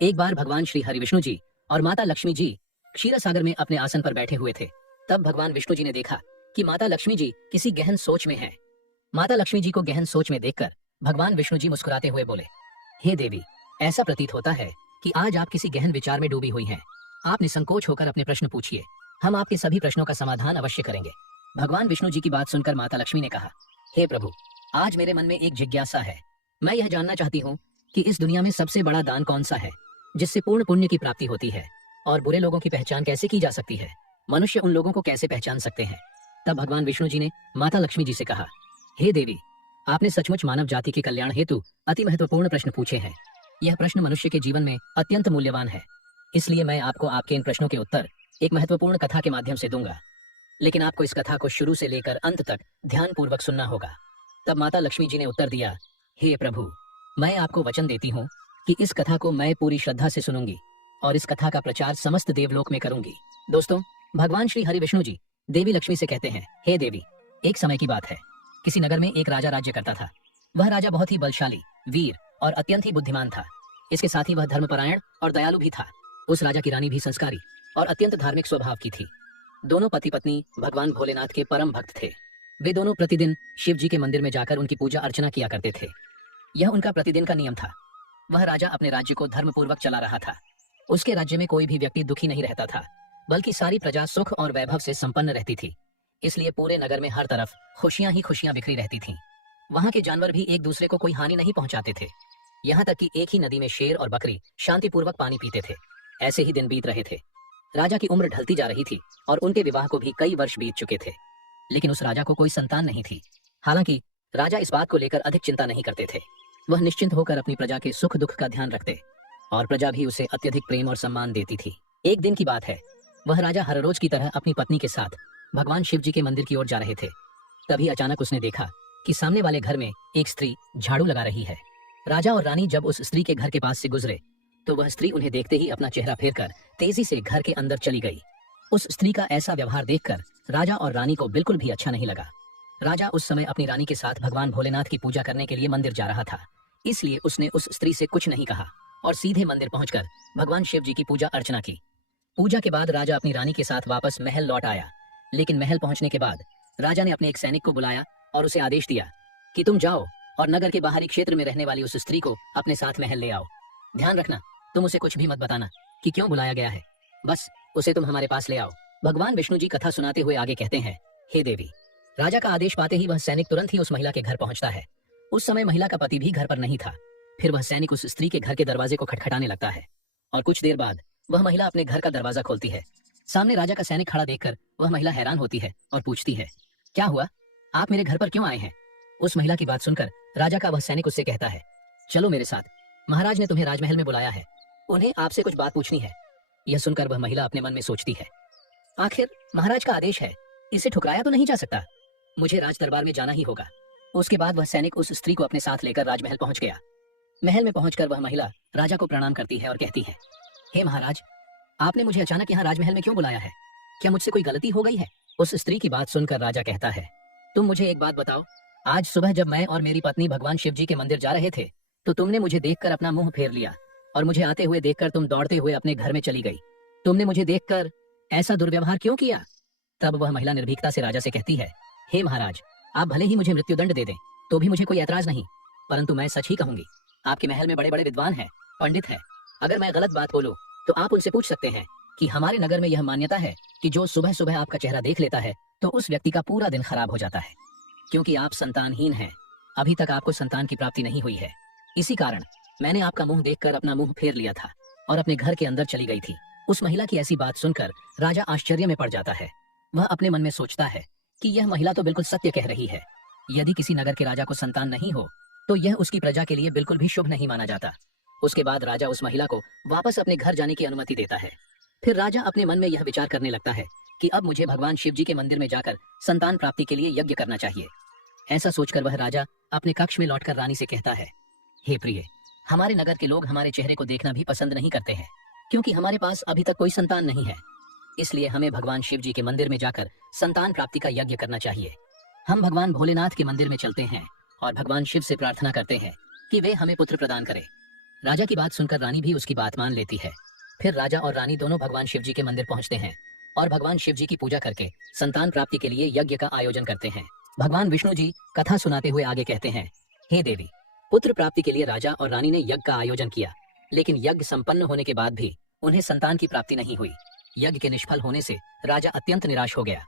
एक बार भगवान श्री हरि विष्णु जी और माता लक्ष्मी जी क्षीर सागर में अपने आसन पर बैठे हुए थे। तब भगवान विष्णु जी ने देखा कि माता लक्ष्मी जी किसी गहन सोच में हैं। माता लक्ष्मी जी को गहन सोच में देखकर भगवान विष्णु जी मुस्कुराते हुए बोले, हे देवी, ऐसा प्रतीत होता है कि आज आप किसी गहन विचार में डूबी हुई हैं। आप निसंकोच होकर अपने प्रश्न पूछिए, हम आपके सभी प्रश्नों का समाधान अवश्य करेंगे। भगवान विष्णु जी की बात सुनकर माता लक्ष्मी ने कहा, हे प्रभु, आज मेरे मन में एक जिज्ञासा है। मैं यह जानना चाहती हूँ कि इस दुनिया में सबसे बड़ा दान कौन सा है जिससे पूर्ण पुण्य की प्राप्ति होती है, और बुरे लोगों की पहचान कैसे की जा सकती है, मनुष्य उन लोगों को कैसे पहचान सकते हैं। तब भगवान विष्णु जी ने माता लक्ष्मी जी से कहा, हे देवी, आपने सचमुच मानव जाति के कल्याण हेतु अति महत्वपूर्ण प्रश्न पूछे हैं। यह प्रश्न मनुष्य के जीवन में अत्यंत मूल्यवान है, इसलिए मैं आपको आपके इन प्रश्नों के उत्तर एक महत्वपूर्ण कथा के माध्यम से दूंगा। लेकिन आपको इस कथा को शुरू से लेकर अंत तक ध्यानपूर्वक सुनना होगा। तब माता लक्ष्मी जी ने उत्तर दिया, हे प्रभु, मैं आपको वचन देती हूँ कि इस कथा को मैं पूरी श्रद्धा से सुनूंगी और इस कथा का प्रचार समस्त देवलोक में करूंगी। दोस्तों, भगवान श्री हरि विष्णु जी देवी लक्ष्मी से कहते हैं, हे देवी, एक समय की बात है, किसी नगर में एक राजा राज्य करता था। वह राजा बहुत ही बलशाली, वीर और अत्यंत ही बुद्धिमान था। इसके साथ ही वह धर्मपरायण और दयालु भी था। उस राजा की रानी भी संस्कारी और अत्यंत धार्मिक स्वभाव की थी। दोनों पति पत्नी भगवान भोलेनाथ के परम भक्त थे। वे दोनों प्रतिदिन शिव जी के मंदिर में जाकर उनकी पूजा अर्चना किया करते थे। यह उनका प्रतिदिन का नियम था। वह राजा अपने राज्य को धर्मपूर्वक चला रहा था। उसके राज्य में कोई भी व्यक्ति दुखी नहीं रहता था, बल्कि सारी प्रजा सुख और वैभव से संपन्न रहती थी। इसलिए पूरे नगर में हर तरफ खुशियां ही खुशियां बिखरी रहती थीं। वहां के जानवर भी एक दूसरे को कोई हानि नहीं पहुंचाते थे। यहाँ तक कि एक ही नदी में शेर और बकरी शांतिपूर्वक पानी पीते थे। ऐसे ही दिन बीत रहे थे। राजा की उम्र ढलती जा रही थी और उनके विवाह को भी कई वर्ष बीत चुके थे, लेकिन उस राजा को कोई संतान नहीं थी। हालांकि राजा इस बात को लेकर अधिक चिंता नहीं करते थे। वह निश्चिंत होकर अपनी प्रजा के सुख दुख का ध्यान रखते और प्रजा भी उसे अत्यधिक प्रेम और सम्मान देती थी। एक दिन की बात है, वह राजा हर रोज की तरह अपनी पत्नी के साथ भगवान शिव जी के मंदिर की ओर जा रहे थे। तभी अचानक उसने देखा कि सामने वाले घर में एक स्त्री झाड़ू लगा रही है। राजा और रानी जब उस स्त्री के घर के पास से गुजरे तो वह स्त्री उन्हें देखते ही अपना चेहरा फेरकर तेजी से घर के अंदर चली गई। उस स्त्री का ऐसा व्यवहार देखकर राजा और रानी को बिल्कुल भी अच्छा नहीं लगा। राजा उस समय अपनी रानी के साथ भगवान भोलेनाथ की पूजा करने के लिए मंदिर जा रहा था, इसलिए उसने उस स्त्री से कुछ नहीं कहा और सीधे मंदिर पहुंचकर भगवान शिव जी की पूजा अर्चना की। पूजा के बाद राजा अपनी रानी के साथ वापस महल लौट आया, लेकिन महल पहुंचने के बाद राजा ने अपने एक सैनिक को बुलाया और उसे आदेश दिया कि तुम जाओ और नगर के बाहरी क्षेत्र में रहने वाली उस स्त्री को अपने साथ महल ले आओ। ध्यान रखना, तुम उसे कुछ भी मत बताना कि क्यों बुलाया गया है, बस उसे तुम हमारे पास ले आओ। भगवान विष्णु जी कथा सुनाते हुए आगे कहते हैं, हे देवी, राजा का आदेश पाते ही वह सैनिक तुरंत ही उस महिला के घर पहुंचता है। उस समय महिला का पति भी घर पर नहीं था। फिर वह सैनिक उस स्त्री के घर के दरवाजे को खटखटाने लगता है और कुछ देर बाद वह महिला अपने घर का दरवाजा खोलती है। सामने राजा का सैनिक खड़ा देखकर वह महिला हैरान होती है और पूछती है, क्या हुआ, आप मेरे घर पर क्यों आए हैं? उस महिला की बात सुनकर राजा का वह सैनिक उससे कहता है, चलो मेरे साथ, महाराज ने तुम्हें राजमहल में बुलाया है, उन्हें आपसे कुछ बात पूछनी है। यह सुनकर वह महिला अपने मन में सोचती है, आखिर महाराज का आदेश है, इसे ठुकराया तो नहीं जा सकता, मुझे राज दरबार में जाना ही होगा। उसके बाद वह सैनिक उस स्त्री को अपने साथ लेकर राजमहल पहुंच गया। महल में पहुंचकर वह महिला राजा को प्रणाम करती है और कहती है, हे महाराज, आपने मुझे अचानक यहाँ राजमहल में क्यों बुलाया है? क्या मुझसे कोई गलती हो गई है? उस स्त्री की बात सुनकर राजा कहता है, तुम मुझे एक बात बताओ, आज सुबह जब मैं और मेरी पत्नी भगवान शिव जी के मंदिर जा रहे थे तो तुमने मुझे देखकर अपना मुंह फेर लिया और मुझे आते हुए देखकर तुम दौड़ते हुए अपने घर में चली गई। तुमने मुझे देखकर ऐसा दुर्व्यवहार क्यों किया? तब वह महिला निर्भीकता से राजा से कहती है, हे महाराज, आप भले ही मुझे मृत्युदंड दे दें तो भी मुझे कोई ऐतराज नहीं, परंतु मैं सच ही कहूंगी। आपके महल में बड़े बड़े विद्वान हैं, पंडित हैं। अगर मैं गलत बात बोलूं तो आप उनसे पूछ सकते हैं कि हमारे नगर में यह मान्यता है कि जो सुबह सुबह आपका चेहरा देख लेता है तो उस व्यक्ति का पूरा दिन खराब हो जाता है। क्योंकि आप संतानहीन हैं, अभी तक आपको संतान की प्राप्ति नहीं हुई है, इसी कारण मैंने आपका मुंह देखकर अपना मुंह फेर लिया था और अपने घर के अंदर चली गई थी। उस महिला की ऐसी बात सुनकर राजा आश्चर्य में पड़ जाता है। वह अपने मन में सोचता है कि यह महिला तो बिल्कुल सत्य कह रही है। यदि किसी नगर के राजा को संतान नहीं हो तो यह उसकी प्रजा के लिए बिल्कुल भी शुभ नहीं माना जाता। उसके बाद राजा उस महिला को वापस अपने घर जाने की अनुमति देता है। फिर राजा अपने मन में यह विचार करने लगता है कि अब मुझे भगवान शिव जी के मंदिर में जाकर संतान प्राप्ति के लिए यज्ञ करना चाहिए। ऐसा सोचकर वह राजा अपने कक्ष में लौटकर रानी से कहता है, हे प्रिय, हमारे नगर के लोग हमारे चेहरे को देखना भी पसंद नहीं करते हैं, क्योंकि हमारे पास अभी तक कोई संतान नहीं है। इसलिए हमें भगवान शिव जी के मंदिर में जाकर संतान प्राप्ति का यज्ञ करना चाहिए। हम भगवान भोलेनाथ के मंदिर में चलते हैं और भगवान शिव से प्रार्थना करते हैं कि वे हमें पुत्र प्रदान करें। राजा की बात सुनकर रानी भी उसकी बात मान लेती है। फिर राजा और रानी दोनों भगवान शिव जी के मंदिर पहुंचते हैं और भगवान शिव जी की पूजा करके संतान प्राप्ति के लिए यज्ञ का आयोजन करते हैं। भगवान विष्णु जी कथा सुनाते हुए आगे कहते हैं, हे देवी, पुत्र प्राप्ति के लिए राजा और रानी ने यज्ञ का आयोजन किया, लेकिन यज्ञ संपन्न होने के बाद भी उन्हें संतान की प्राप्ति नहीं हुई। यज्ञ के निष्फल होने से राजा अत्यंत निराश हो गया।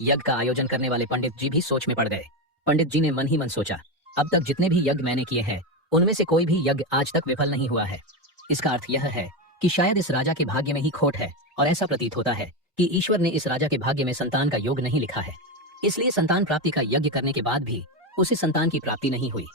यज्ञ का आयोजन करने वाले पंडित जी भी सोच में पड़ गए। पंडित जी ने मन ही मन सोचा, अब तक जितने भी यज्ञ मैंने किए हैं उनमें से कोई भी यज्ञ आज तक विफल नहीं हुआ है। इसका अर्थ यह है कि शायद इस राजा के भाग्य में ही खोट है और ऐसा प्रतीत होता है कि ईश्वर ने इस राजा के भाग्य में संतान का योग नहीं लिखा है। इसलिए संतान प्राप्ति का यज्ञ करने के बाद भी उसे संतान की प्राप्ति नहीं हुई।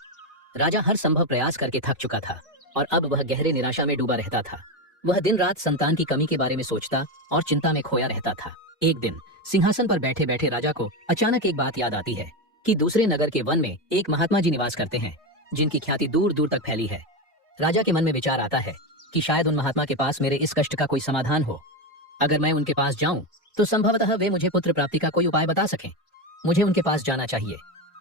राजा हर संभव प्रयास करके थक चुका था और अब वह गहरे निराशा में डूबा रहता था। वह दिन रात संतान की कमी के बारे में सोचता और चिंता में खोया रहता था। एक दिन सिंहासन पर बैठे बैठे राजा को अचानक एक बात याद आती है कि दूसरे नगर के वन में एक महात्मा जी निवास करते हैं जिनकी ख्याति दूर दूर तक फैली है। राजा के मन में विचार आता है कि शायद उन महात्मा के पास मेरे इस कष्ट का कोई समाधान हो। अगर मैं उनके पास जाऊं तो संभवतः वे मुझे पुत्र प्राप्ति का कोई उपाय बता सकें। मुझे उनके पास जाना चाहिए।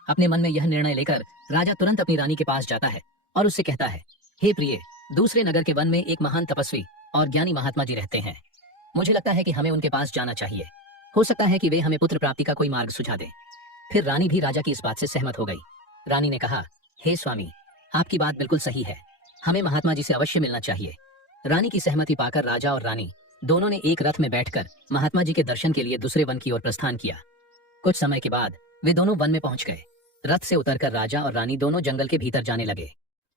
अपने मन में यह निर्णय लेकर राजा तुरंत अपनी रानी के पास जाता है और उससे कहता है, हे प्रिय, दूसरे नगर के वन में एक महान तपस्वी और ज्ञानी महात्मा जी रहते हैं। मुझे लगता है कि हमें उनके पास जाना चाहिए। हो सकता है कि वे हमें पुत्र प्राप्ति का कोई मार्ग सुझा दें। फिर रानी भी राजा की इस बात से सहमत हो गई। रानी ने कहा, हे स्वामी, आपकी बात बिल्कुल सही है, हमें महात्मा जी से अवश्य मिलना चाहिए। रानी की सहमति पाकर राजा और रानी दोनों ने एक रथ में बैठकर महात्मा जी के दर्शन के लिए दूसरे वन की ओर प्रस्थान किया। कुछ समय के बाद वे दोनों वन में पहुंच गए। रथ से उतरकर राजा और रानी दोनों जंगल के भीतर जाने लगे।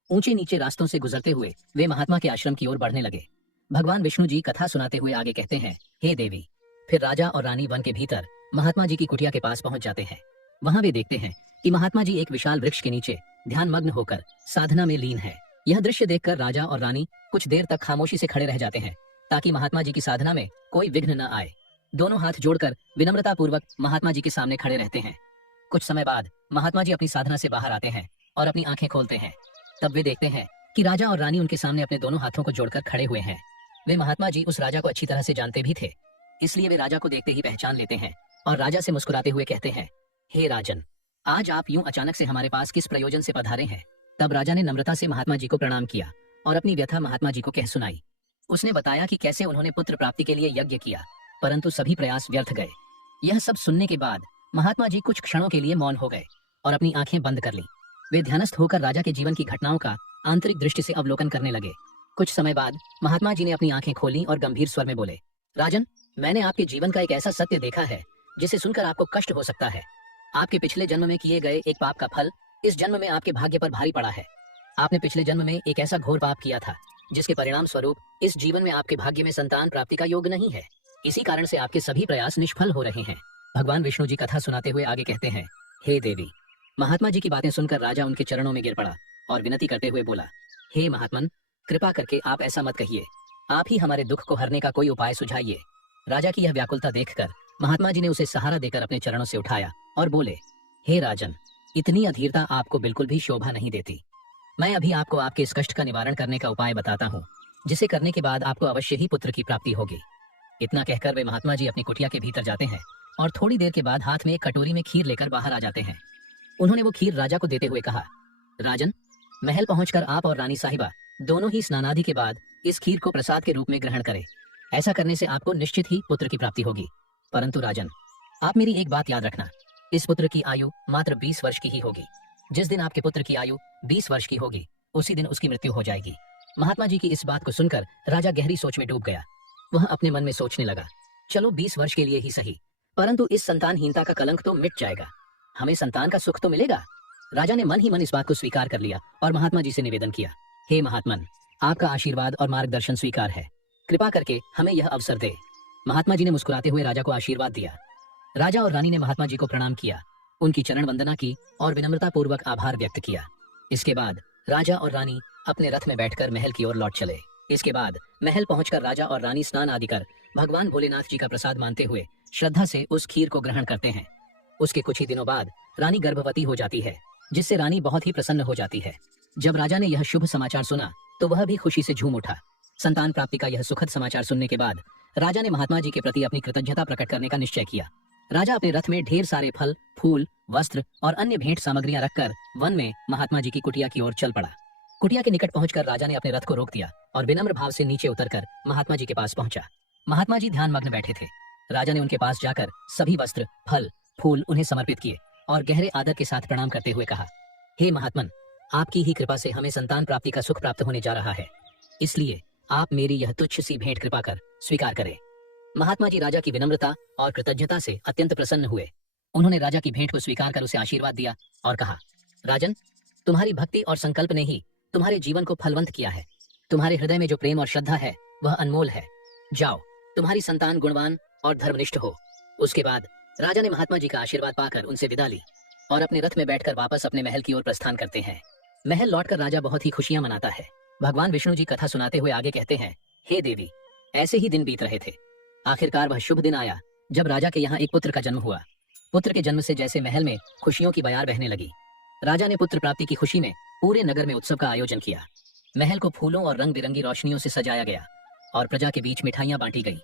ऊंचे नीचे रास्तों से गुजरते हुए वे महात्मा के आश्रम की ओर बढ़ने लगे। भगवान विष्णु जी कथा सुनाते हुए आगे कहते हैं, हे देवी। फिर राजा और रानी वन के भीतर महात्मा जी की कुटिया के पास पहुंच जाते हैं। वहां वे देखते हैं कि महात्मा जी एक विशाल वृक्ष के नीचे ध्यान मग्न होकर साधना में लीन है। यह दृश्य देखकर राजा और रानी कुछ देर तक खामोशी से खड़े रह जाते हैं ताकि महात्मा जी की साधना में कोई विघ्न न आए। दोनों हाथ जोड़कर विनम्रता पूर्वक महात्मा जी के सामने खड़े रहते हैं। कुछ समय बाद महात्मा जी अपनी साधना से बाहर आते हैं और अपनी आंखें खोलते हैं। तब वे देखते हैं कि राजा और रानी उनके सामने अपने दोनों हाथों को जोड़कर खड़े हुए हैं। वे महात्मा जी उस राजा को अच्छी तरह से जानते भी थे, इसलिए वे राजा को देखते ही पहचान लेते हैं और राजा से मुस्कुराते हुए कहते हैं, हे राजन, आज आप यूं अचानक से हमारे पास किस प्रयोजन से पधारे हैं। तब राजा ने नम्रता से महात्मा जी को प्रणाम किया और अपनी व्यथा महात्मा जी को कह सुनाई। उसने बताया कि कैसे उन्होंने पुत्र प्राप्ति के लिए यज्ञ किया, परंतु सभी प्रयास व्यर्थ गए। यह सब सुनने के बाद महात्मा जी कुछ क्षणों के लिए मौन हो गए और अपनी आंखें बंद कर लीं। वे ध्यानस्थ होकर राजा के जीवन की घटनाओं का आंतरिक दृष्टि से अवलोकन करने लगे। कुछ समय बाद महात्मा जी ने अपनी आंखें खोली और गंभीर स्वर में बोले, राजन, मैंने आपके जीवन का एक ऐसा सत्य देखा है जिसे सुनकर आपको कष्ट हो सकता है। आपके पिछले जन्म में किए गए एक पाप का फल इस जन्म में आपके भाग्य पर भारी पड़ा है। आपने पिछले जन्म में एक ऐसा घोर पाप किया था जिसके परिणाम स्वरूप इस जीवन में आपके भाग्य में संतान प्राप्ति का योग नहीं है। इसी कारण से आपके सभी प्रयास निष्फल हो रहे हैं। भगवान विष्णु जी कथा सुनाते हुए आगे कहते हैं, हे देवी। महात्मा जी की बातें सुनकर राजा उनके चरणों में गिर पड़ा और विनती करते हुए बोला, हे महात्मन, कृपा करके आप ऐसा मत कहिए, आप ही हमारे दुख को हरने का कोई उपाय सुझाइए। राजा की यह व्याकुलता देखकर महात्मा जी ने उसे सहारा देकर अपने चरणों से उठाया और बोले, हे राजन, इतनी अधीरता आपको बिल्कुल भी शोभा नहीं देती। मैं अभी आपको आपके इस कष्ट का निवारण करने का उपाय बताता हूँ, जिसे करने के बाद आपको अवश्य ही पुत्र की प्राप्ति होगी। इतना कहकर वे महात्मा जी अपनी कुटिया के भीतर जाते हैं और थोड़ी देर के बाद हाथ में एक कटोरी में खीर लेकर बाहर आ जाते हैं। उन्होंने वो खीर राजा को देते हुए कहा, राजन, महल पहुंचकर आप और रानी साहिबा दोनों ही स्नानादि के बाद इस खीर को प्रसाद के रूप में ग्रहण करें। ऐसा करने से आपको निश्चित ही पुत्र की प्राप्ति होगी। परंतु राजन, आप मेरी एक बात याद रखना, इस पुत्र की आयु मात्र 20 वर्ष की ही होगी। जिस दिन आपके पुत्र की आयु 20 वर्ष की होगी उसी दिन उसकी मृत्यु हो जाएगी। महात्मा जी की इस बात को सुनकर राजा गहरी सोच में डूब गया। वह अपने मन में सोचने लगा, चलो 20 वर्ष के लिए ही सही, परंतु इस संतानहीनता का कलंक तो मिट जाएगा, हमें संतान का सुख तो मिलेगा। राजा ने मन ही मन इस बात को स्वीकार कर लिया और महात्मा जी से निवेदन किया, हे महात्मन, आपका आशीर्वाद और मार्गदर्शन स्वीकार है, कृपा करके हमें यह अवसर दे। महात्मा जी ने मुस्कुराते हुए राजा को आशीर्वाद दिया। राजा और रानी ने महात्मा जी को प्रणाम किया, उनकी चरण वंदना की और विनम्रता पूर्वक आभार व्यक्त किया। इसके बाद राजा और रानी अपने रथ में बैठकर महल की ओर लौट चले। इसके बाद महल पहुंचकर राजा और रानी स्नान आदि कर भगवान भोलेनाथ जी का प्रसाद मानते हुए श्रद्धा से उस खीर को ग्रहण करते हैं। उसके कुछ ही दिनों बाद रानी गर्भवती हो जाती है, जिससे रानी बहुत ही प्रसन्न हो जाती है। जब राजा ने यह शुभ समाचार सुना तो वह भी खुशी से झूम उठा। संतान प्राप्ति का यह सुखद समाचार सुनने के बाद राजा ने महात्मा जी के प्रति अपनी कृतज्ञता प्रकट करने का निश्चय किया। राजा अपने रथ में ढेर सारे फल, फूल, वस्त्र और अन्य भेंट सामग्रियां रखकर वन में महात्मा जी की कुटिया की ओर चल पड़ा। कुटिया के निकट पहुंचकर राजा ने अपने रथ को रोक दिया और विनम्र भाव से नीचे उतरकर महात्मा जी के पास पहुंचा। महात्मा जी ध्यान मग्न बैठे थे। राजा ने उनके पास जाकर सभी वस्त्र, फल, फूल उन्हें समर्पित किए और गहरे आदर के साथ प्रणाम करते हुए कहा, हे महात्मन, आपकी ही कृपा से हमें संतान प्राप्ति का सुख प्राप्त होने जा रहा है, इसलिए आप मेरी यह तुच्छ सी भेंट कृपा कर स्वीकार करें। महात्मा जी राजा की विनम्रता और कृतज्ञता से अत्यंत प्रसन्न हुए। उन्होंने राजा की भेंट को स्वीकार कर उसे आशीर्वाद दिया और कहा, राजन, तुम्हारी भक्ति और संकल्प ने ही तुम्हारे जीवन को फलवंत किया है। तुम्हारे हृदय में जो प्रेम और श्रद्धा है वह अनमोल है। जाओ, तुम्हारी संतान गुणवान और धर्मनिष्ठ हो। उसके बाद राजा ने महात्मा जी का आशीर्वाद पाकर उनसे विदा ली और अपने रथ में बैठकर वापस अपने महल की ओर प्रस्थान करते हैं। महल लौटकर राजा बहुत ही खुशियां मनाता है। भगवान विष्णु जी कथा सुनाते हुए आगे कहते हैं, हे देवी, ऐसे ही दिन बीत रहे थे। आखिरकार वह शुभ दिन आया जब राजा के यहाँ एक पुत्र का जन्म हुआ। पुत्र के जन्म से जैसे महल में खुशियों की बयार बहने लगी। राजा ने पुत्र प्राप्ति की खुशी में पूरे नगर में उत्सव का आयोजन किया। महल को फूलों और रंग बिरंगी रोशनियों से सजाया गया और प्रजा के बीच मिठाइयां बांटी गईं।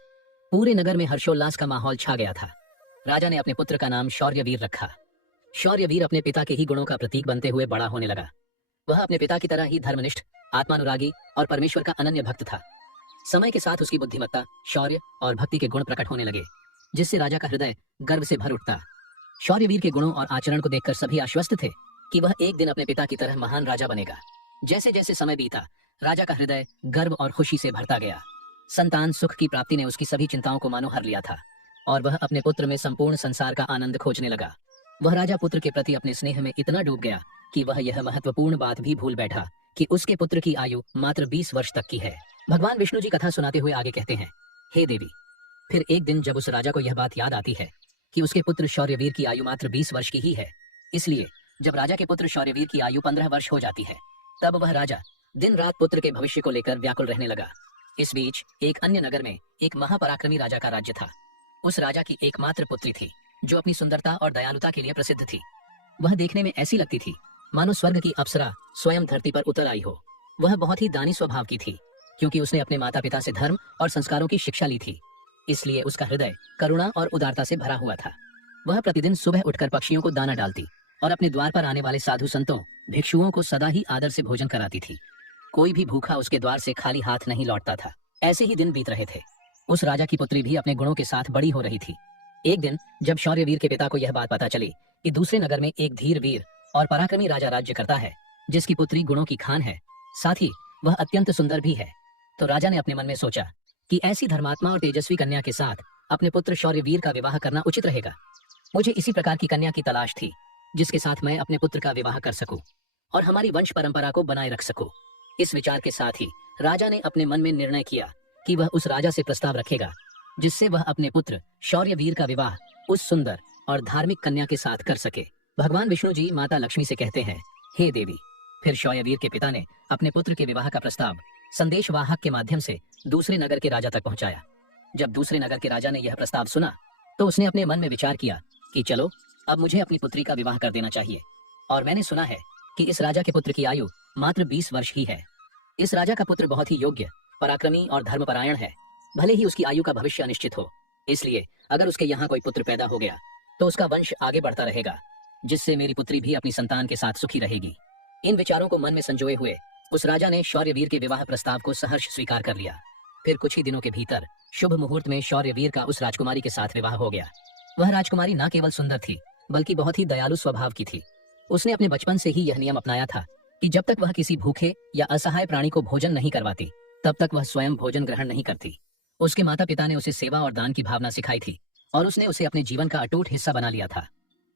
पूरे नगर में हर्षोल्लास का माहौल छा गया था। राजा ने अपने पुत्र का नाम शौर्यवीर रखा। शौर्यवीर अपने पिता के ही गुणों का प्रतीक बनते हुए बड़ा होने लगा। वह अपने पिता की तरह ही धर्मनिष्ठ, आत्मानुरागी और परमेश्वर का अनन्य भक्त था। समय के साथ उसकी बुद्धिमत्ता, शौर्य और भक्ति के गुण प्रकट होने लगे, जिससे राजा का हृदय गर्व से भर उठता। शौर्यवीर के गुणों और आचरण को देखकर सभी आश्वस्त थे कि वह एक दिन अपने पिता की तरह महान राजा बनेगा। जैसे जैसे समय बीता, राजा का हृदय गर्व और खुशी से भरता गया। संतान सुख की प्राप्ति ने उसकी सभी चिंताओं को मानो हर लिया था और वह अपने पुत्र में संपूर्ण संसार का आनंद खोजने लगा। वह राजा पुत्र के प्रति अपने स्नेह में इतना डूब गया कि वह यह महत्वपूर्ण बात भी भूल बैठा कि उसके पुत्र की आयु मात्र 20 वर्ष तक की है। भगवान विष्णु जी कथा सुनाते हुए आगे कहते हैं, हे देवी, फिर एक दिन जब उस राजा को यह बात याद आती है कि उसके पुत्र शौर्यवीर की आयु मात्र 20 वर्ष की ही है, इसलिए जब राजा के पुत्र शौर्यवीर की आयु 15 वर्ष हो जाती है, तब वह राजा दिन रात पुत्र के भविष्य को लेकर व्याकुल रहने लगा। इस बीच एक अन्य नगर में एक महापराक्रमी राजा का राज्य था। उस राजा की एकमात्र पुत्री थी जो अपनी सुंदरता और दयालुता के लिए प्रसिद्ध थी। वह देखने में ऐसी लगती थी मानो स्वर्ग की अप्सरा स्वयं धरती पर उतर आई हो। वह बहुत ही दानी स्वभाव की थी, क्योंकि उसने अपने माता पिता से धर्म और संस्कारों की शिक्षा ली थी, इसलिए उसका हृदय करुणा और उदारता से भरा हुआ था। वह प्रतिदिन सुबह उठकर पक्षियों को दाना डालती और अपने द्वार पर आने वाले साधु संतों, भिक्षुओं को सदा ही आदर से भोजन कराती थी। कोई भी भूखा उसके द्वार से खाली हाथ नहीं लौटता था। ऐसे ही दिन बीत रहे थे। उस राजा की पुत्री भी अपने गुणों के साथ बड़ी हो रही थी। एक दिन जब शौर्यवीर के पिता को यह बात पता चली कि दूसरे नगर में एक धीर वीर और पराक्रमी राजा राज्य करता है, जिसकी पुत्री गुणों की खान है, साथ ही वह अत्यंत सुंदर भी है, तो राजा ने अपने मन में सोचा कि ऐसी धर्मात्मा और तेजस्वी कन्या के साथ अपने पुत्र शौर्यवीर का विवाह करना उचित रहेगा। मुझे इसी प्रकार की कन्या की तलाश थी जिसके साथ मैं अपने पुत्र का विवाह कर सकूं और हमारी वंश परंपरा को बनाए रख सकूं। इस विचार के साथ ही राजा ने अपने मन में निर्णय किया कि वह उस राजा से प्रस्ताव रखेगा जिससे वह अपने पुत्र शौर्यवीर का विवाह उस सुंदर और धार्मिक कन्या के साथ कर सके। भगवान विष्णु जी माता लक्ष्मी से कहते हैं, हे देवी, फिर शौर्यवीर के पिता ने अपने पुत्र के विवाह का प्रस्ताव संदेशवाहक के माध्यम से दूसरे नगर के राजा तक पहुंचाया। जब दूसरे नगर के राजा ने यह प्रस्ताव सुना तो उसने अपने मन में विचार किया कि चलो, अब मुझे अपनी पुत्री का विवाह कर देना चाहिए। और मैंने सुना है कि इस राजा के पुत्र की आयु मात्र 20 वर्ष ही है। इस राजा का पुत्र बहुत ही योग्य, पराक्रमी और धर्मपरायण है, भले ही उसकी आयु का भविष्य अनिश्चित हो। इसलिए अगर उसके यहाँ कोई पुत्र पैदा हो गया तो उसका वंश आगे बढ़ता रहेगा, जिससे मेरी पुत्री भी अपनी संतान के साथ सुखी रहेगी। इन विचारों को मन में संजोए हुए उस राजा ने शौर्यवीर के विवाह प्रस्ताव को सहर्ष स्वीकार कर लिया। फिर कुछ ही दिनों के भीतर शुभ मुहूर्त में शौर्यवीर का उस राजकुमारी के साथ विवाह हो गया। वह राजकुमारी न केवल सुंदर थी बल्कि बहुत ही दयालु स्वभाव की थी। उसने अपने बचपन से ही यह नियम अपनाया था कि जब तक वह किसी भूखे या असहाय प्राणी को भोजन नहीं करवाती, तब तक वह स्वयं भोजन ग्रहण नहीं करती। उसके माता पिता ने उसे सेवा और दान की भावना सिखाई थी और उसने उसे अपने जीवन का अटूट हिस्सा बना लिया था।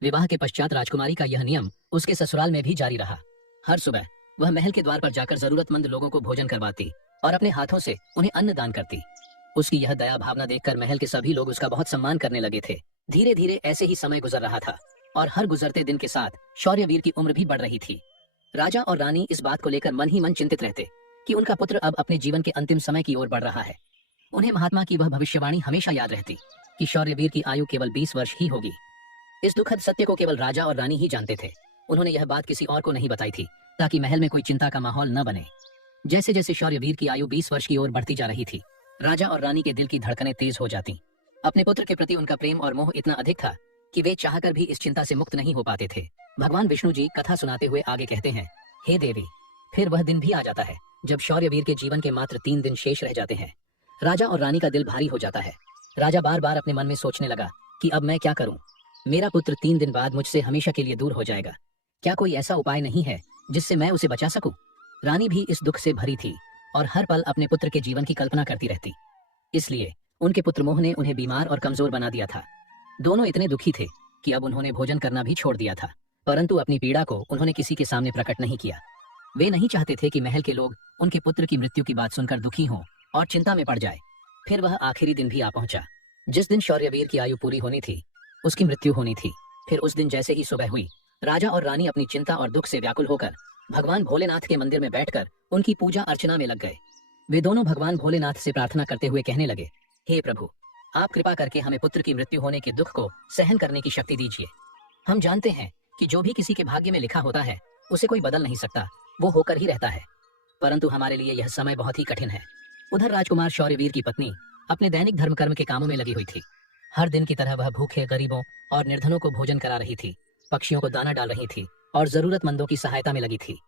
विवाह के पश्चात राजकुमारी का यह नियम उसके ससुराल में भी जारी रहा। हर सुबह वह महल के द्वार पर जाकर जरूरतमंद लोगों को भोजन करवाती और अपने हाथों से उन्हें अन्न दान करती। उसकी यह दया भावना देखकर महल के सभी लोग उसका बहुत सम्मान करने लगे थे। धीरे धीरे ऐसे ही समय गुजर रहा था और हर गुजरते दिन के साथ शौर्यवीर की उम्र भी बढ़ रही थी। राजा और रानी इस बात को लेकर मन ही मन चिंतित रहते कि उनका पुत्र अब अपने जीवन के अंतिम समय की ओर बढ़ रहा है। उन्हें महात्मा की वह भविष्यवाणी हमेशा याद रहती कि शौर्यवीर की आयु केवल 20 वर्ष ही होगी। इस दुखद सत्य को केवल राजा और रानी ही जानते थे। उन्होंने यह बात किसी और को नहीं बताई थी ताकि महल में कोई चिंता का माहौल न बने। जैसे जैसे शौर्यवीर की आयु 20 वर्ष की ओर बढ़ती जा रही थी, राजा और रानी के दिल की धड़कनें तेज हो जाती। अपने पुत्र के प्रति उनका प्रेम और मोह इतना अधिक था कि वे चाहकर भी इस चिंता से मुक्त नहीं हो पाते थे। भगवान विष्णु जी कथा सुनाते हुए आगे कहते हैं, हे देवी, फिर वह दिन भी आ जाता है जब शौर्यवीर के जीवन के मात्र 3 दिन शेष रह जाते हैं। राजा और रानी का दिल भारी हो जाता है। राजा बार बार अपने मन में सोचने लगा कि अब मैं क्या करूं? मेरा पुत्र 3 दिन बाद मुझसे हमेशा के लिए दूर हो जाएगा। क्या कोई ऐसा उपाय नहीं है जिससे मैं उसे बचा सकूं? रानी भी इस दुख से भरी थी और हर पल अपने पुत्र के जीवन की कल्पना करती रहती। इसलिए उनके पुत्र मोह ने उन्हें बीमार और कमजोर बना दिया था। दोनों इतने दुखी थे कि अब उन्होंने भोजन करना भी छोड़ दिया था, परंतु अपनी पीड़ा को उन्होंने किसी के सामने प्रकट नहीं किया। वे नहीं चाहते थे कि महल के लोग उनके पुत्र की मृत्यु की बात सुनकर दुखी हों और चिंता में पड़ जाए। फिर वह आखिरी दिन भी आ पहुंचा जिस दिन शौर्यवीर की आयु पूरी होनी थी, उसकी मृत्यु होनी थी। फिर उस दिन जैसे ही सुबह हुई, राजा और रानी अपनी चिंता और दुख से व्याकुल होकर भगवान भोलेनाथ के मंदिर में बैठकर उनकी पूजा अर्चना में लग गए। वे दोनों भगवान भोलेनाथ से प्रार्थना करते हुए कहने लगे, हे प्रभु, आप कृपा करके हमें पुत्र की मृत्यु होने के दुख को सहन करने की शक्ति दीजिए। हम जानते हैं कि जो भी किसी के भाग्य में लिखा होता है उसे कोई बदल नहीं सकता, वो होकर ही रहता है। परंतु हमारे लिए यह समय बहुत ही कठिन है। उधर राजकुमार शौर्यवीर की पत्नी अपने दैनिक धर्म कर्म के कामों में लगी हुई थी। हर दिन की तरह वह भूखे गरीबों और निर्धनों को भोजन करा रही थी, पक्षियों को दाना डाल रही थी और जरूरतमंदों की सहायता में लगी थी।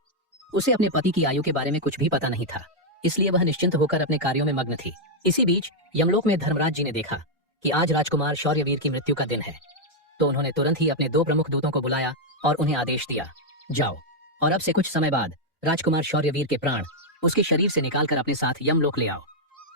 उसे अपने पति की आयु के बारे में कुछ भी पता नहीं था, इसलिए वह निश्चिंत होकर अपने कार्यों में मग्न थी। इसी बीच यमलोक में धर्मराज जी ने देखा कि आज राजकुमार शौर्यवीर की मृत्यु का दिन है, तो उन्होंने तुरंत ही अपने 2 प्रमुख दूतों को बुलाया और उन्हें आदेश दिया, जाओ और अब से कुछ समय बाद राजकुमार शौर्यवीर के प्राण उसके शरीर से निकालकर अपने साथ यमलोक ले आओ।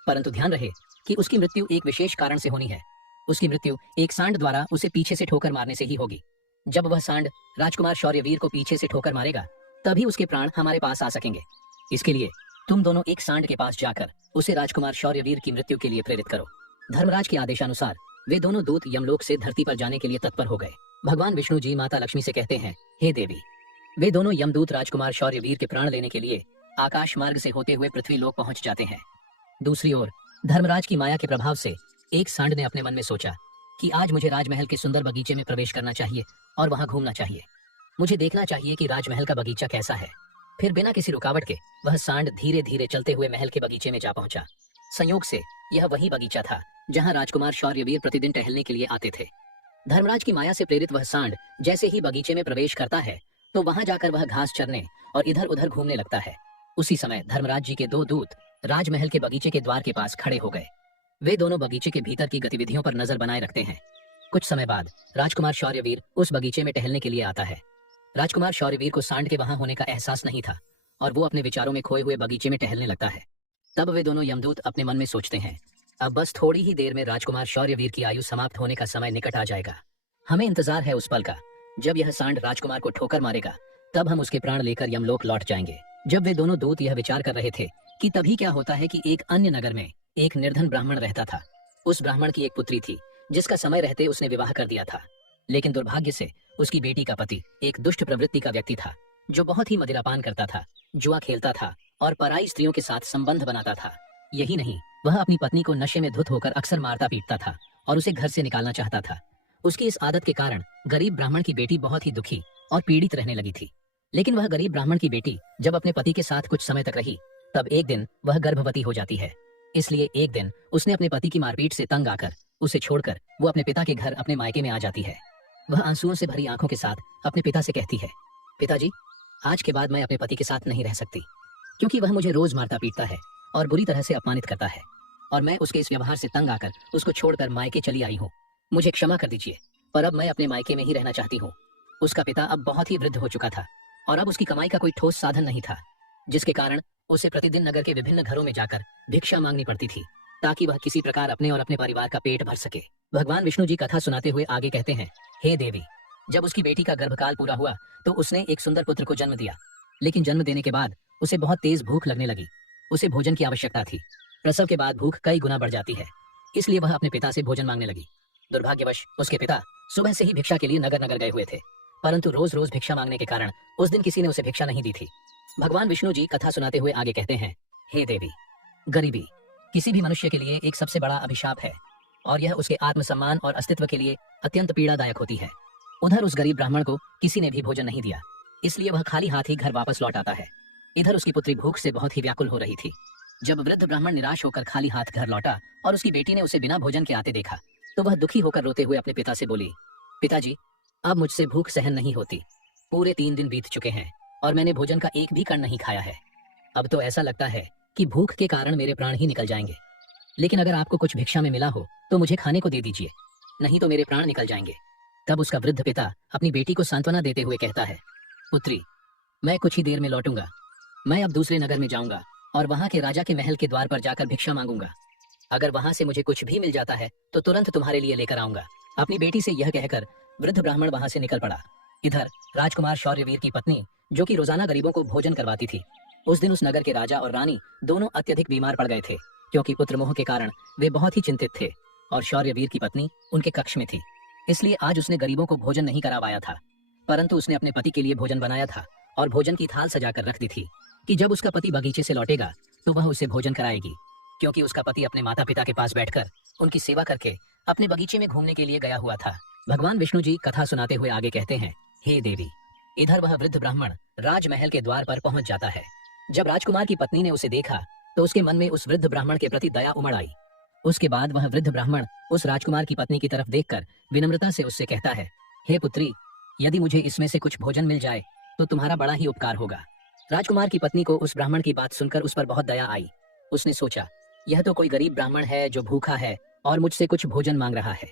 परंतु ध्यान रहे कि उसकी मृत्यु एक विशेष कारण से होनी है। उसकी मृत्यु एक सांड द्वारा उसे पीछे से ठोकर मारने से ही होगी। जब वह सांड राजकुमार शौर्यवीर को पीछे से ठोकर मारेगा, तभी उसके प्राण हमारे पास आ सकेंगे। इसके लिए तुम दोनों एक सांड के पास जाकर उसे राजकुमार शौर्यवीर की मृत्यु के लिए प्रेरित करो। धर्मराज के आदेशानुसार वे दोनों दूत यमलोक से धरती पर जाने के लिए तत्पर हो गए। भगवान विष्णु जी माता लक्ष्मी से कहते हैं, हे देवी। वे दोनों यमदूत राजकुमार शौर्यवीर के प्राण लेने के लिए आकाश मार्ग से होते हुए पृथ्वी लोक पहुंच जाते हैं। दूसरी ओर धर्मराज की माया के प्रभाव से एक सांड ने अपने मन में सोचा कि आज मुझे राजमहल के सुंदर बगीचे में प्रवेश करना चाहिए और वहां घूमना चाहिए। मुझे देखना चाहिए कि राजमहल का बगीचा कैसा है। फिर बिना किसी रुकावट के वह सांड धीरे धीरे चलते हुए महल के बगीचे में जा पहुंचा। संयोग से यह वही बगीचा था जहां राजकुमार शौर्यवीर प्रतिदिन टहलने के लिए आते थे। धर्मराज की माया से प्रेरित वह सांड जैसे ही बगीचे में प्रवेश करता है, तो वहां जाकर वह घास चरने और इधर उधर घूमने लगता है। उसी समय धर्मराज जी के 2 दूत राजमहल के बगीचे के द्वार के पास खड़े हो गए। वे दोनों बगीचे के भीतर की गतिविधियों पर नजर बनाए रखते हैं। कुछ समय बाद राजकुमार शौर्यवीर उस बगीचे में टहलने के लिए आता है। राजकुमार शौर्यवीर को सांड के वहां होने का एहसास नहीं था और वो अपने विचारों में खोए हुए बगीचे में टहलने लगता है। तब वे दोनों यमदूत अपने मन में सोचते हैं, अब बस थोड़ी ही देर में राजकुमार शौर्यवीर की आयु समाप्त होने का समय निकट आ जाएगा। हमें इंतजार है उस पल का जब यह सांड राजकुमार को ठोकर मारेगा, तब हम उसके प्राण लेकर यमलोक लौट जाएंगे। जब वे दोनों दूत यह विचार कर रहे थे कि तभी क्या होता है कि एक अन्य नगर में एक निर्धन ब्राह्मण रहता था। उस ब्राह्मण की एक पुत्री थी जिसका समय रहते उसने विवाह कर दिया था, लेकिन दुर्भाग्य से उसकी बेटी का पति एक दुष्ट प्रवृत्ति का व्यक्ति था, जो बहुत ही मदिरापान करता था, जुआ खेलता था और पराई स्त्रियों के साथ संबंध बनाता था। यही नहीं, वह अपनी पत्नी को नशे में धुत होकर अक्सर मारता पीटता था और उसे घर से निकालना चाहता था। उसकी इस आदत के कारण गरीब ब्राह्मण की बेटी बहुत ही दुखी और पीड़ित रहने लगी थी। लेकिन वह गरीब ब्राह्मण की बेटी जब अपने पति के साथ कुछ समय तक रही, तब एक दिन वह गर्भवती हो जाती है। इसलिए एक दिन उसने अपने पति की मारपीट से तंग आकर उसे छोड़कर वो अपने पिता के घर अपने मायके में आ जाती है। वह आंसुओं से भरी आंखों के साथ अपने पिता से कहती है, पिताजी, आज के बाद मैं अपने पति के साथ नहीं रह सकती, क्योंकि वह मुझे रोज मारता पीटता है और बुरी तरह से अपमानित करता है, और मैं उसके इस व्यवहार से तंग आकर उसको छोड़कर मायके चली आई हूँ। मुझे क्षमा कर दीजिए, पर अब मैं अपने मायके में ही रहना चाहती हूँ। उसका पिता अब बहुत ही वृद्ध हो चुका था और अब उसकी कमाई का कोई ठोस साधन नहीं था, जिसके कारण उसे प्रतिदिन नगर के विभिन्न घरों में जाकर भिक्षा मांगनी पड़ती थी, ताकि वह किसी प्रकार अपने और अपने परिवार का पेट भर सके। भगवान विष्णु जी कथा सुनाते हुए आगे कहते हैं, हे देवी, जब उसकी बेटी का गर्भकाल पूरा हुआ तो उसने एक सुंदर पुत्र को जन्म दिया, लेकिन जन्म देने के बाद उसे बहुत तेज भूख लगने लगी। उसे भोजन की आवश्यकता थी। प्रसव के बाद भूख कई गुना बढ़ जाती है, इसलिए वह अपने पिता से भोजन मांगने लगी। दुर्भाग्यवश उसके पिता सुबह से ही भिक्षा के लिए नगर नगर गए हुए थे, परंतु रोज रोज भिक्षा मांगने के कारण उस दिन किसी ने उसे भिक्षा नहीं दी थी। भगवान विष्णु जी कथा सुनाते हुए आगे कहते हैं, हे देवी, गरीबी किसी भी मनुष्य के लिए एक सबसे बड़ा अभिशाप है और यह उसके आत्मसम्मान और अस्तित्व के लिए अत्यंत पीड़ादायक होती है। उधर उस गरीब ब्राह्मण को किसी ने भी भोजन नहीं दिया, इसलिए वह खाली हाथ ही घर वापस लौट आता है। इधर उसकी पुत्री भूख से बहुत ही व्याकुल हो रही थी। जब वृद्ध ब्राह्मण निराश होकर खाली हाथ घर लौटा और उसकी बेटी ने उसे बिना भोजन के आते देखा, तो वह दुखी होकर रोते हुए अपने पिता से बोली, पिताजी, अब मुझसे भूख सहन नहीं होती। पूरे 3 दिन बीत चुके हैं और मैंने भोजन का एक भी कण नहीं खाया है। अब तो ऐसा लगता है कि भूख के कारण मेरे प्राण ही निकल जाएंगे। लेकिन अगर आपको कुछ भिक्षा में मिला हो तो मुझे खाने को दे दीजिए, नहीं तो मेरे प्राण निकल जाएंगे। तब उसका वृद्ध पिता अपनी बेटी को सांत्वना देते हुए कहता है, पुत्री, मैं कुछ ही देर में लौटूंगा। मैं अब दूसरे नगर में जाऊंगा और वहां के राजा के महल के द्वार पर जाकर भिक्षा मांगूंगा। अगर वहां से मुझे कुछ भी मिल जाता है तो तुरंत तुम्हारे लिए लेकर आऊंगा। अपनी बेटी से यह कहकर वृद्ध ब्राह्मण वहां से निकल पड़ा। इधर राजकुमार शौर्यवीर की पत्नी, जो कि रोजाना गरीबों को भोजन करवाती थी, उस दिन उस नगर के राजा और रानी दोनों अत्यधिक बीमार पड़ गए थे, क्योंकि पुत्र मोह के कारण वे बहुत ही चिंतित थे और शौर्यवीर की पत्नी उनके कक्ष में थी। इसलिए आज उसने गरीबों को भोजन नहीं करवाया था, परंतु उसने अपने पति के लिए भोजन बनाया था और भोजन की थाल सजाकर रख दी थी कि जब उसका पति बगीचे से लौटेगा तो वह उसे भोजन कराएगी, क्योंकि उसका पति अपने माता पिता के पास बैठकर उनकी सेवा करके अपने बगीचे में घूमने के लिए गया हुआ था। भगवान विष्णु जी कथा सुनाते हुए आगे कहते हैं, हे देवी। इधर वह वृद्ध ब्राह्मण राजमहल के द्वार पर पहुंच जाता है। जब राजकुमार की पत्नी ने उसे देखा तो उसके मन में उस वृद्ध ब्राह्मण के प्रति दया उमड़ आई। उसके बाद वह वृद्ध ब्राह्मण उस राजकुमार की पत्नी की तरफ देखकर विनम्रता से उससे कहता है, हे पुत्री, यदि मुझे इसमें से कुछ भोजन मिल जाए तो तुम्हारा बड़ा ही उपकार होगा। राजकुमार की पत्नी को उस ब्राह्मण की बात सुनकर उस पर बहुत दया आई। उसने सोचा, यह तो कोई गरीब ब्राह्मण है जो भूखा है और मुझसे कुछ भोजन मांग रहा है।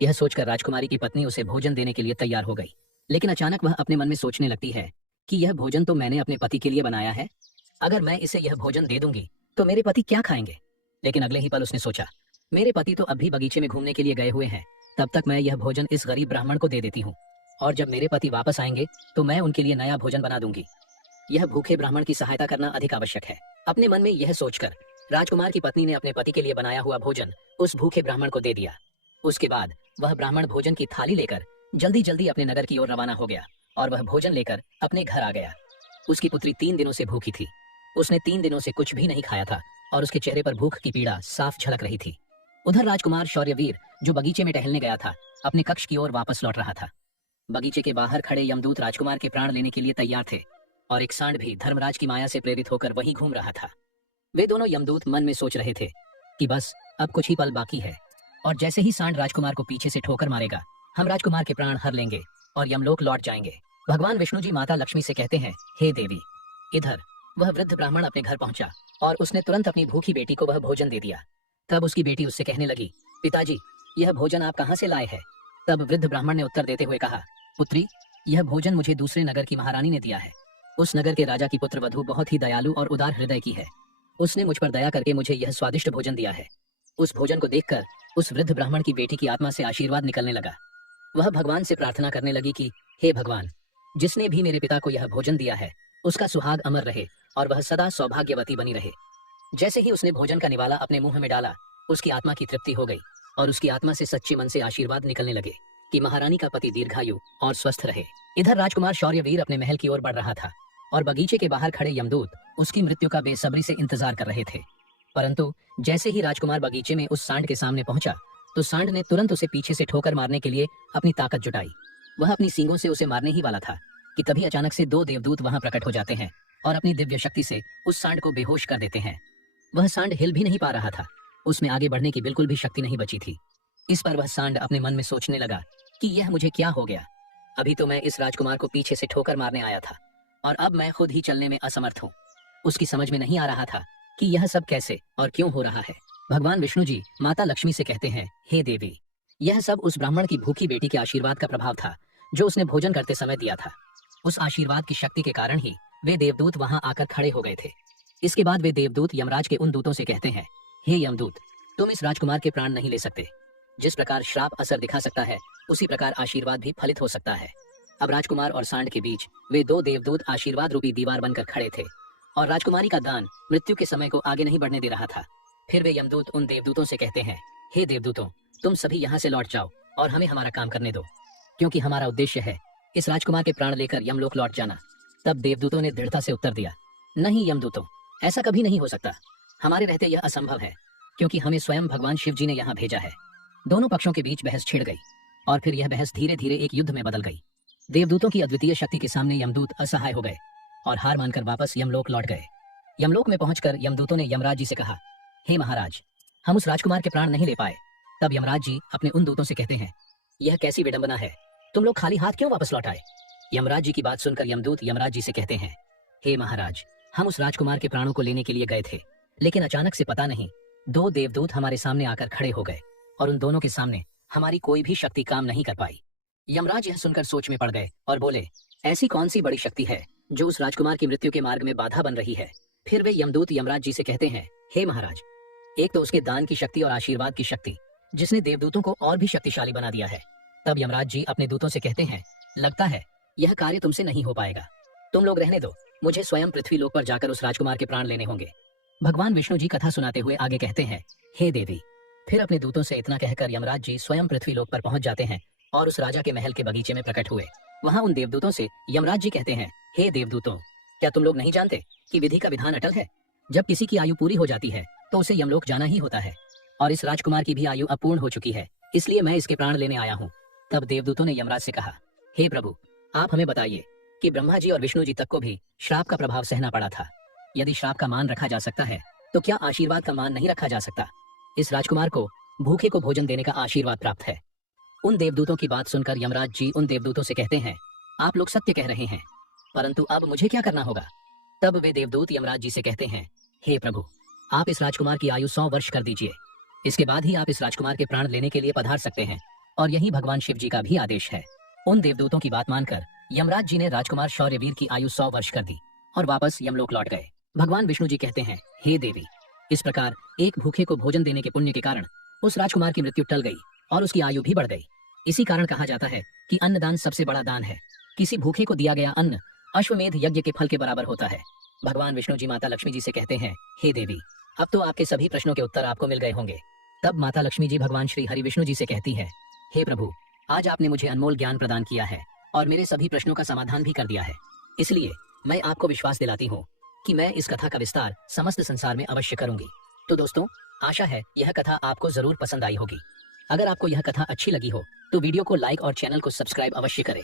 यह सोचकर राजकुमारी की पत्नी उसे भोजन देने के लिए तैयार हो गई। लेकिन अचानक वह अपने मन में सोचने लगती है कि यह भोजन तो मैंने अपने पति के लिए बनाया है। अगर मैं इसे यह भोजन दे दूंगी तो मेरे पति क्या खाएंगे। लेकिन अगले ही पल उसने सोचा, मेरे पति तो अब भी बगीचे में घूमने के लिए गए हुए हैं, तब तक मैं यह भोजन इस गरीब ब्राह्मण को दे देती हूँ, और जब मेरे पति वापस आएंगे तो मैं उनके लिए नया भोजन बना दूंगी। यह भूखे ब्राह्मण की सहायता करना अधिक आवश्यक है। अपने मन में यह सोचकर राजकुमार की पत्नी ने अपने पति के लिए बनाया हुआ भोजन उस भूखे ब्राह्मण को दे दिया। उसके बाद वह ब्राह्मण भोजन की थाली लेकर जल्दी जल्दी अपने नगर की ओर रवाना हो गया और वह भोजन लेकर अपने घर आ गया। उसकी पुत्री 3 दिनों से भूखी थी। उसने 3 दिनों से कुछ भी नहीं खाया था और उसके चेहरे पर भूख की पीड़ा साफ झलक रही थी। उधर राजकुमार शौर्यवीर, जो बगीचे में टहलने गया था, अपने कक्ष की ओर वापस लौट रहा था। बगीचे के बाहर खड़े यमदूत राजकुमार के प्राण लेने के लिए तैयार थे और एक सांड भी धर्मराज की माया से प्रेरित होकर वहीं घूम रहा था। वे दोनों यमदूत मन में सोच रहे थे कि बस अब कुछ ही पल बाकी है और जैसे ही सांड राजकुमार को पीछे से ठोकर मारेगा, हम राजकुमार के प्राण हर लेंगे और यमलोक लौट जाएंगे। भगवान विष्णु जी माता लक्ष्मी से कहते हैं, हे देवी। इधर वह वृद्ध ब्राह्मण अपने घर पहुंचा और उसने तुरंत अपनी भूखी बेटी को वह भोजन दे दिया। तब उसकी बेटी उससे कहने लगी, पिताजी, यह भोजन आप कहाँ से लाए हैं? तब वृद्ध ब्राह्मण ने उत्तर देते हुए कहा, पुत्री, यह भोजन मुझे दूसरे नगर की महारानी ने दिया है। उस नगर के राजा की पुत्र वधू बहुत ही दयालु और उदार हृदय की है। उसने मुझ पर दया करके मुझे यह स्वादिष्ट भोजन दिया है। उस भोजन को देखकर उस वृद्ध ब्राह्मण की बेटी की आत्मा से आशीर्वाद निकलने लगा। वह भगवान से प्रार्थना करने लगी कि हे भगवान, जिसने भी मेरे पिता को यह भोजन दिया है उसका सुहाग अमर रहे और वह सदा सौभाग्यवती बनी रहे। जैसे ही उसने भोजन का निवाला अपने मुंह में डाला, उसकी आत्मा की तृप्ति हो गई और उसकी आत्मा से सच्चे मन से आशीर्वाद निकलने लगे कि महारानी का पति दीर्घायु और स्वस्थ रहे। इधर राजकुमार शौर्यवीर अपने महल की ओर बढ़ रहा था और बगीचे के बाहर खड़े यमदूत उसकी मृत्यु का बेसब्री से इंतजार कर रहे थे। परंतु जैसे ही राजकुमार बगीचे में उस सांड के सामने पहुंचा तो सांड ने तुरंत उसे पीछे से ठोकर मारने के लिए अपनी ताकत जुटाई। वह अपनी सींगों से उसे मारने ही वाला था कि तभी अचानक से 2 देवदूत वहां प्रकट हो जाते हैं और अपनी दिव्य शक्ति से उस सांड को बेहोश कर देते हैं। वह सांड हिल भी नहीं पा रहा था, उसमें आगे बढ़ने की बिल्कुल भी शक्ति नहीं बची थी। इस पर वह सांड अपने मन में सोचने लगा कि यह मुझे क्या हो गया। अभी तो मैं इस राजकुमार को पीछे से ठोकर मारने आया था और अब मैं खुद ही चलने में असमर्थ हूँ। उसकी समझ में नहीं आ रहा था कि यह सब कैसे और क्यों हो रहा है। भगवान विष्णु जी माता लक्ष्मी से कहते हैं, हे देवी, यह सब उस ब्राह्मण की भूखी बेटी के आशीर्वाद का प्रभाव था जो उसने भोजन करते समय दिया था। उस आशीर्वाद की शक्ति के कारण ही वे देवदूत वहां आकर खड़े हो गए थे। इसके बाद वे देवदूत यमराज के उन दूतों से कहते हैं, हे यमदूत, तुम इस राजकुमार के प्राण नहीं ले सकते। जिस प्रकार श्राप असर दिखा सकता है, उसी प्रकार आशीर्वाद भी फलित हो सकता है। अब राजकुमार और सांड के बीच वे 2 देवदूत आशीर्वाद रूपी दीवार बनकर खड़े थे और राजकुमारी का दान मृत्यु के समय को आगे नहीं बढ़ने दे रहा था। फिर वे यमदूत उन देवदूतों से कहते हैं, हे देवदूतों, तुम सभी यहाँ से लौट जाओ और हमें हमारा काम करने दो, क्योंकि हमारा उद्देश्य है इस राजकुमार के प्राण लेकर यमलोक लौट जाना। तब देवदूतों ने दृढ़ता से उत्तर दिया, नहीं यमदूतों, ऐसा कभी नहीं हो सकता। हमारे रहते यह असंभव है, क्योंकि हमें स्वयं भगवान शिव जी ने यहाँ भेजा है। दोनों पक्षों के बीच बहस छिड़ गई और फिर यह बहस धीरे धीरे एक युद्ध में बदल गई। देवदूतों की अद्वितीय शक्ति के सामने यमदूत असहाय हो गए और हार मानकर वापस यमलोक लौट गए। यमलोक में पहुंचकर यमदूतों ने यमराज जी से कहा, हे महाराज, हम उस राजकुमार के प्राण नहीं ले पाए। तब यमराज जी अपने उन दूतों से कहते हैं, यह कैसी विडंबना है, तुम लोग खाली हाथ क्यों वापस लौट आए? यमराज जी की बात सुनकर यमदूत यमराज जी से कहते हैं, हे महाराज, हम उस राजकुमार के प्राणों को लेने के लिए गए थे, लेकिन अचानक से पता नहीं दो देवदूत हमारे सामने आकर खड़े हो गए और उन दोनों के सामने हमारी कोई भी शक्ति काम नहीं कर पाई। यमराज यह सुनकर सोच में पड़ गए और बोले, ऐसी कौन सी बड़ी शक्ति है जो उस राजकुमार की मृत्यु के मार्ग में बाधा बन रही है। फिर वे यमदूत यमराज जी से कहते हैं, हे महाराज, एक तो उसके दान की शक्ति और आशीर्वाद की शक्ति जिसने देवदूतों को और भी शक्तिशाली बना दिया है। तब यमराज जी अपने दूतों से कहते हैं, लगता है यह कार्य तुमसे नहीं हो पाएगा, तुम लोग रहने दो, मुझे स्वयं पृथ्वी लोक पर जाकर उस राजकुमार के प्राण लेने होंगे। भगवान विष्णु जी कथा सुनाते हुए आगे कहते हैं, हे देवी। फिर अपने दूतों से इतना कहकर यमराज जी स्वयं पृथ्वी लोक पर पहुंच जाते हैं और उस राजा के महल के बगीचे में प्रकट हुए। वहां उन देवदूतों से यमराज जी कहते हैं, हे देवदूतों, क्या तुम लोग नहीं जानते कि विधि का विधान अटल है। जब किसी की आयु पूरी हो जाती है तो उसे यमलोक जाना ही होता है, और इस राजकुमार की भी आयु अपूर्ण हो चुकी है, इसलिए मैं इसके प्राण लेने आया हूँ। तब देवदूतों ने यमराज से कहा, हे प्रभु, आप हमें बताइए कि ब्रह्मा जी और विष्णु जी तक को भी श्राप का प्रभाव सहना पड़ा था। यदि श्राप का मान रखा जा सकता है तो क्या आशीर्वाद का मान नहीं रखा जा सकता। इस राजकुमार को भूखे को भोजन देने का आशीर्वाद प्राप्त है। उन देवदूतों की बात सुनकर यमराज जी उन देवदूतों से कहते हैं, आप लोग सत्य कह रहे हैं, परंतु अब मुझे क्या करना होगा। तब वे देवदूत यमराज जी से कहते हैं, हे प्रभु, आप इस राजकुमार की आयु 100 वर्ष कर दीजिए, इसके बाद ही आप इस राजकुमार के प्राण लेने के लिए पधार सकते हैं, और यही भगवान शिव जी का भी आदेश है। उन देवदूतों की बात मानकर यमराज जी ने राजकुमार शौर्यवीर की आयु 100 वर्ष कर दी और वापस यमलोक लौट गए। भगवान विष्णु जी कहते हैं, हे देवी, इस प्रकार एक भूखे को भोजन देने के पुण्य के कारण उस राजकुमार की मृत्यु टल गई और उसकी आयु भी बढ़ गई। इसी कारण कहा जाता है कि अन्नदान सबसे बड़ा दान है। किसी भूखे को दिया गया अन्न अश्वमेध यज्ञ के फल के बराबर होता है। भगवान विष्णु जी माता लक्ष्मी जी से कहते हैं, हे देवी, अब तो आपके सभी प्रश्नों के उत्तर आपको मिल गए होंगे। तब माता लक्ष्मी जी भगवान श्री हरि विष्णु जी से कहती है, हे प्रभु, आज आपने मुझे अनमोल ज्ञान प्रदान किया है और मेरे सभी प्रश्नों का समाधान भी कर दिया है, इसलिए मैं आपको विश्वास दिलाती हूँ कि मैं इस कथा का विस्तार समस्त संसार में अवश्य करूंगी। तो दोस्तों, आशा है यह कथा आपको जरूर पसंद आई होगी। अगर आपको यह कथा अच्छी लगी हो तो वीडियो को लाइक और चैनल को सब्सक्राइब अवश्य करें।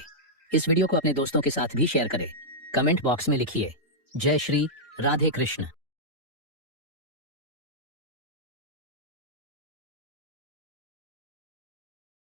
इस वीडियो को अपने दोस्तों के साथ भी शेयर करें। कमेंट बॉक्स में लिखिए, जय श्री राधे कृष्ण।